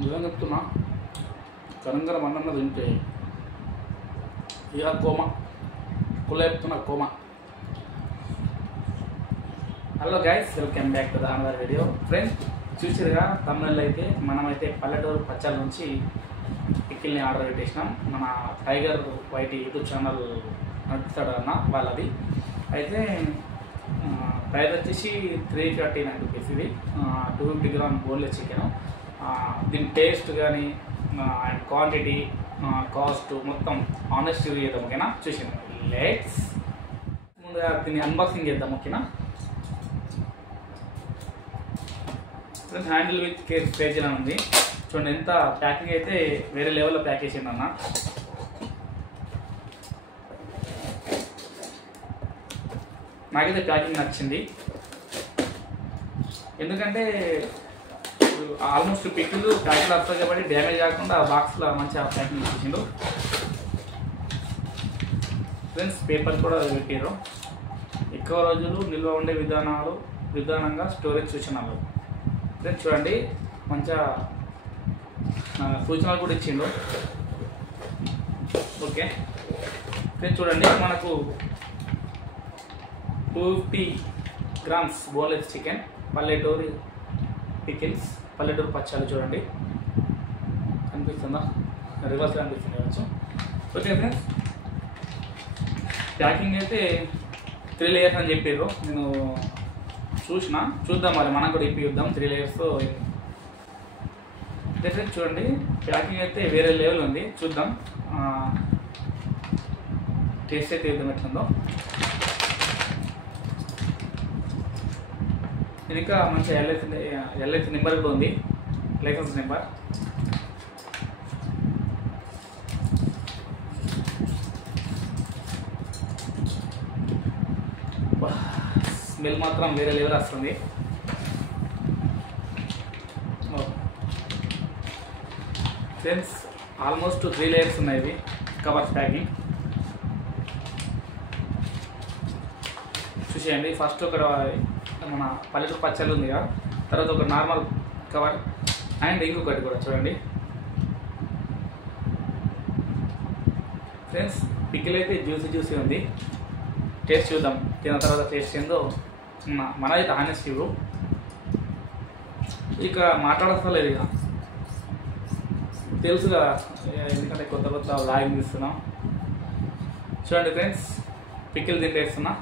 నిజంగా చెప్తున్నా, కరంగరం అన్నం తింటే ఇక కోమ కుల చెప్తున్నా కోమ. Hello guys, welcome back to the another video. Friends, చూసిరుగా తమిళలో అయితే మనమైతే పల్లెటూరు పచ్చల నుంచి పికిల్ని ఆర్డర్ పెట్టేసినాం. మన టైగర్ వైట్ యూట్యూబ్ ఛానల్ నడుపుతాడు అన్న వాళ్ళది. అయితే ప్రైస్ వచ్చేసి 339 రూపీస్. ఇది 250 గ్రామ్ బోన్లెస్ చికెన్. దీని టేస్ట్ కానీ అండ్ క్వాంటిటీ, కాస్ట్ మొత్తం ఆనెస్ట్ రివ్యూ చేద్దాం. ఓకేనా? చూసాను. లెట్స్ ముందుగా దీన్ని అన్బాక్సింగ్ చేద్దాం. ఓకేనా? హ్యాండిల్ విత్ కేర్ పేజ్ అని ఉంది. చూడండి, ఎంత ప్యాకింగ్ అయితే వేరే లెవెల్లో ప్యాక్ చేసింది అన్న. నాకైతే ప్యాకింగ్ నచ్చింది. ఎందుకంటే ఆల్మోస్ట్ పిక్కులు ప్యాకింగ్ వస్తుంది కాబట్టి డ్యామేజ్ కాకుండా బాక్స్లో మంచిగా ప్యాకింగ్ ఇచ్చేసిండు. ఫ్రెండ్స్, పేపర్ కూడా పెట్టారు. ఎక్కువ రోజులు నిల్వ ఉండే విధానంగా స్టోరేజ్ సూచనలు. ఫ్రెండ్స్ చూడండి, మంచిగా సూచనలు కూడా ఇచ్చిండు. ఓకే ఫ్రెండ్స్, చూడండి, మనకు 250 గ్రామ్స్ బోన్లెస్ చికెన్, పల్లెటూరు పికిల్స్, పల్లెటూరు పచ్చళ్ళు. చూడండి, కనిపిస్తుందా? రివర్స్లో కనిపిస్తుంది కావచ్చు. ఓకే ఫ్రెండ్స్, ప్యాకింగ్ అయితే 3 లేయర్స్ అని చెప్పారు. నేను చూద్దాం, మరి మనం కూడా ఇప్పిద్దాం 3 లేయర్స్. ఫ్రెండ్స్ చూడండి, ప్యాకింగ్ అయితే వేరే లెవెల్ ఉంది. చూద్దాం, టేస్ట్ అయితే ఇద్దాం ఎట్లుందో. ఇంకా మంచి ఎల్ఐసి నెంబర్ కూడా ఉంది, లైసెన్స్ నెంబర్. స్మెల్ మాత్రం వేరే లెవెల్ వస్తుంది. ఫ్రెండ్స్, ఆల్మోస్ట్ 3 లేయర్స్ ఉన్నాయి. ఇవి కవర్స్ ప్యాకింగ్ చూసేయండి. ఫస్ట్ ఒక మన పల్లెటూరు పచ్చళ్ళు ఉంది కదా, తర్వాత ఒక నార్మల్ కవర్ అండ్ ఇంకొకటి కూడా చూడండి. ఫ్రెండ్స్, పికిల్ అయితే జ్యూసీ ఉంది. టేస్ట్ చూద్దాం, తిన్న తర్వాత టేస్ట్ ఏందో. మనదైతే హానెస్ట్ ఇవ్వు, ఇక మాట్లాడలేదు. ఇక తెలుసుగా, ఎందుకంటే కొత్త వ్లాగింగ్ తీస్తున్నాం. చూడండి ఫ్రెండ్స్, పికిల్ తింటేస్తున్నా.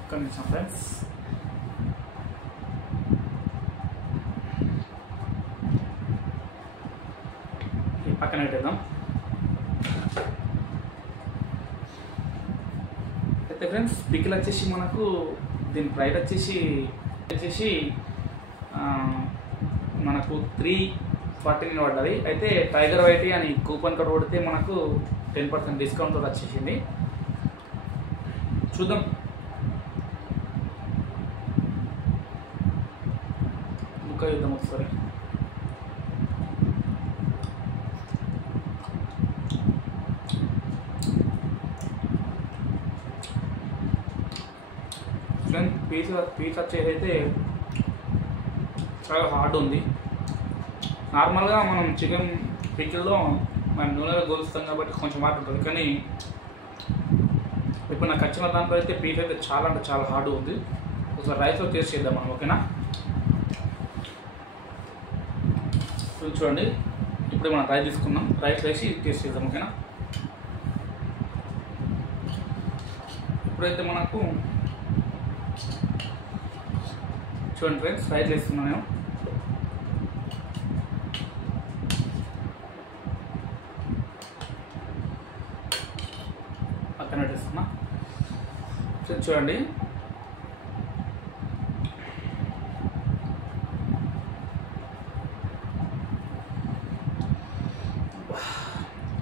ఒక్క నిమిషం ఫ్రెండ్స్. పక్కన పెట్టేద్దాం. అయితే ఫ్రెండ్స్, పికిల్ వచ్చేసి మనకు దీని ప్రైస్ వచ్చేసి మనకు 349 పడ్డది. అయితే టైగర్ వైట్ అని కూపన్ కోడ్ కొడితే మనకు 10% డిస్కౌంట్ వచ్చేసింది. చూద్దాం. ముక్క చూద్దాం ఒకసారి. పీస్ వచ్చేది అయితే చాలా హార్డ్ ఉంది. నార్మల్గా మనం చికెన్ పికిల్లో మనం నూనెలో గోలుస్తాం కాబట్టి కొంచెం హార్డ్ ఉంటుంది, కానీ ఇప్పుడు నాకు వచ్చిన దాంట్లో అయితే పీస్ అయితే చాలా అంటే చాలా హార్డ్ ఉంది. ఒకసారి రైస్లో టేస్ట్ చేద్దాం మనం. ఓకేనా? చూడండి, ఇప్పుడు మనం రైస్ తీసుకున్నాం, రైస్ వేసి టేస్ట్ చేద్దాం. ఓకేనా? ఇప్పుడైతే మనకు చూడండి ఫ్రెండ్స్, రైస్ వేస్తున్నాను నేను. పక్కన పెట్టేస్తున్నా. చూడండి,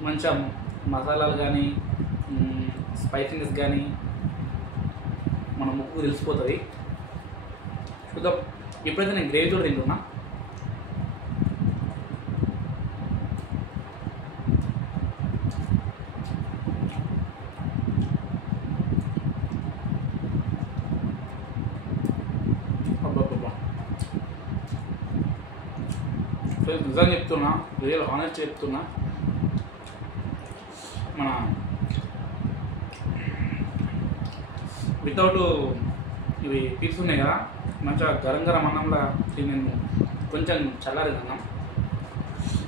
మంచిగా మసాలాలు కానీ స్పైసీనెస్ కానీ మన ముక్కు తెలిసిపోతుంది. చూద్దాం. ఇప్పుడైతే నేను గ్రేవీతో తింటున్నా. నిజంగా చెప్తున్నా, రియల్ హానెస్ట్ చెప్తున్నా, మన వితౌట్ ఇవి పీస్ ఉన్నాయి కదా, మంచిగా గరం గరం అన్నంలా నేను కొంచెం చల్లారి అన్నం,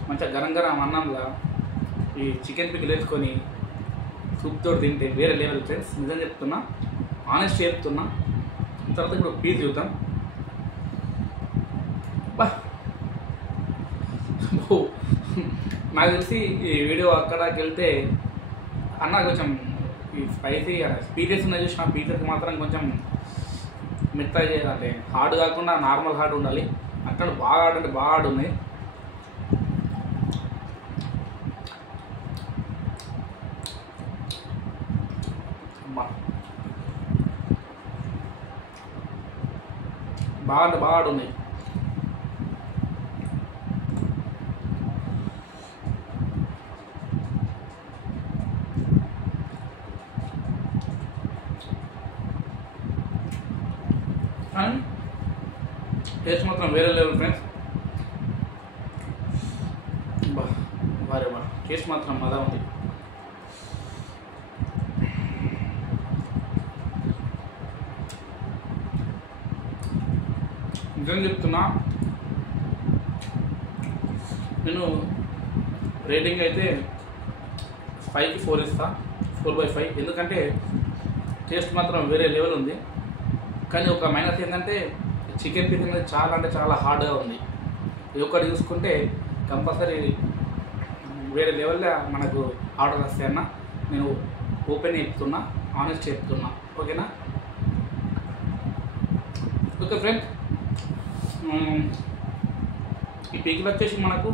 మంచిగా గరం గరం అన్నంలా ఈ చికెన్ పికిల్ వేసుకొని సూప్తో తింటే వేరే లెవెల్ ఫ్రెండ్స్. నిజం చెప్తున్నా, ఆనెస్ట్ చెప్తున్నా. తర్వాత ఇప్పుడు పీస్ చూద్దాం. నాకు తెలిసి ఈ వీడియో అక్కడికి వెళ్తే అన్న కొంచెం ఈ స్పైసీ స్పీచెస్ ఉన్నాయి చూసిన పీసెస్ మాత్రం కొంచెం మెత్తగా చేయాలంటే హార్డ్ కాకుండా నార్మల్ హార్డ్ ఉండాలి. అక్కడ బాగా హార్డ్ అంటే బాగా హార్డ్ ఉన్నాయి. బాగా అంటే బాగా హార్డ్ ఉన్నాయి. అండ్ టేస్ట్ మాత్రం వేరే లెవెల్ ఫ్రెండ్స్. వారే వా టేస్ట్ మాత్రం బాగా ఉంది. నిజం చెప్తున్నా, నేను రేటింగ్ అయితే 5కి 4 ఇస్తా, 4/5. ఎందుకంటే టేస్ట్ మాత్రం వేరే లెవెల్ ఉంది. కానీ ఒక మైనస్ ఏంటంటే చికెన్ పికిల్ అనేది చాలా అంటే చాలా హార్డ్గా ఉంది. ఇది ఒకటి చూసుకుంటే కంపల్సరీ వేరే లెవెల్లో మనకు ఆర్డర్ వస్తాయన్న నేను ఓపెన్ చెప్తున్నా, ఆనెస్ట్ చెప్తున్నా. ఓకేనా? ఓకే ఫ్రెండ్స్, ఈ పికిల్ వచ్చేసి మనకు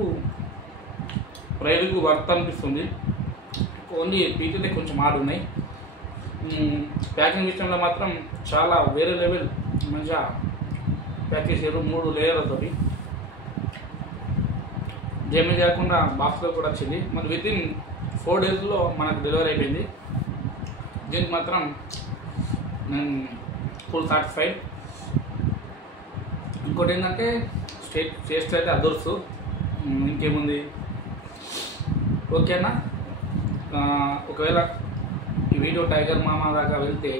ప్రైజ్కు వర్త్ అనిపిస్తుంది. ఓన్లీ పీకిలే కొంచెం హార్డ్ ఉన్నాయి. ప్యాకింగ్ విషయంలో మాత్రం చాలా వేరే లెవెల్ మంచిగా ప్యాక్ చేసారు 3 లేయర్లతోటి. డ్యామేజ్ కాకుండా బాక్స్లో కూడా వచ్చింది. మరి వితిన్ 4 డేస్లో మనకు డెలివరీ అయిపోయింది. దీనికి మాత్రం నేను ఫుల్ సాటిస్ఫైడ్. ఇంకోటి ఏంటంటే టేస్ట్ అయితే అదర్సు. ఇంకేముంది? ఓకేనా? ఒకవేళ ఈ వీడియో టైగర్ మామ దాకా వెళ్తే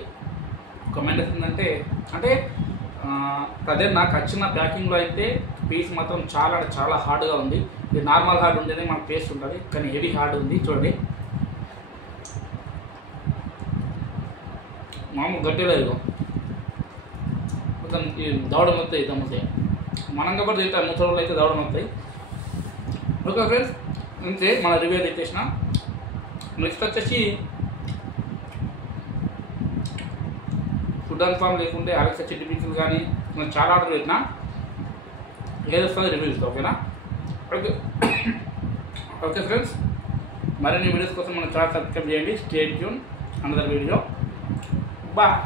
కమెంట్ ఏంటంటే అంటే అదే నాకు వచ్చిన ప్యాకింగ్లో అయితే పీస్ మాత్రం చాలా అంటే చాలా హార్డ్గా ఉంది. ఇది నార్మల్ హార్డ్ ఉంటేనే మనకు టేస్ట్ ఉంటుంది, కానీ హెవీ హార్డ్ ఉంది. చూడండి, మామూలు గట్టిగా లేదు, మొత్తం దవడం వస్తాయి తమ్ముతాయి. మనం కాబట్టి అయితే ముసలు అయితే దవడం వస్తాయి. ఓకే ఫ్రెండ్స్, అంతే మన రివ్యూ తెచ్చేసిన. నెక్స్ట్ వచ్చేసి ఫుడ్ అండ్ ఫామ్ లేకుంటే అలెక్సా చిట్టి పికిల్ కానీ నేను చాలా ఆర్డర్ పెట్టినా, ఏది వస్తుంది రివ్యూ ఇస్తాను. ఓకేనా? ఓకే ఓకే ఫ్రెండ్స్, మరిన్ని వీడియోస్ కోసం మన ఛానల్ సబ్స్క్రైబ్ చేయండి. Stay tune another video. Bye.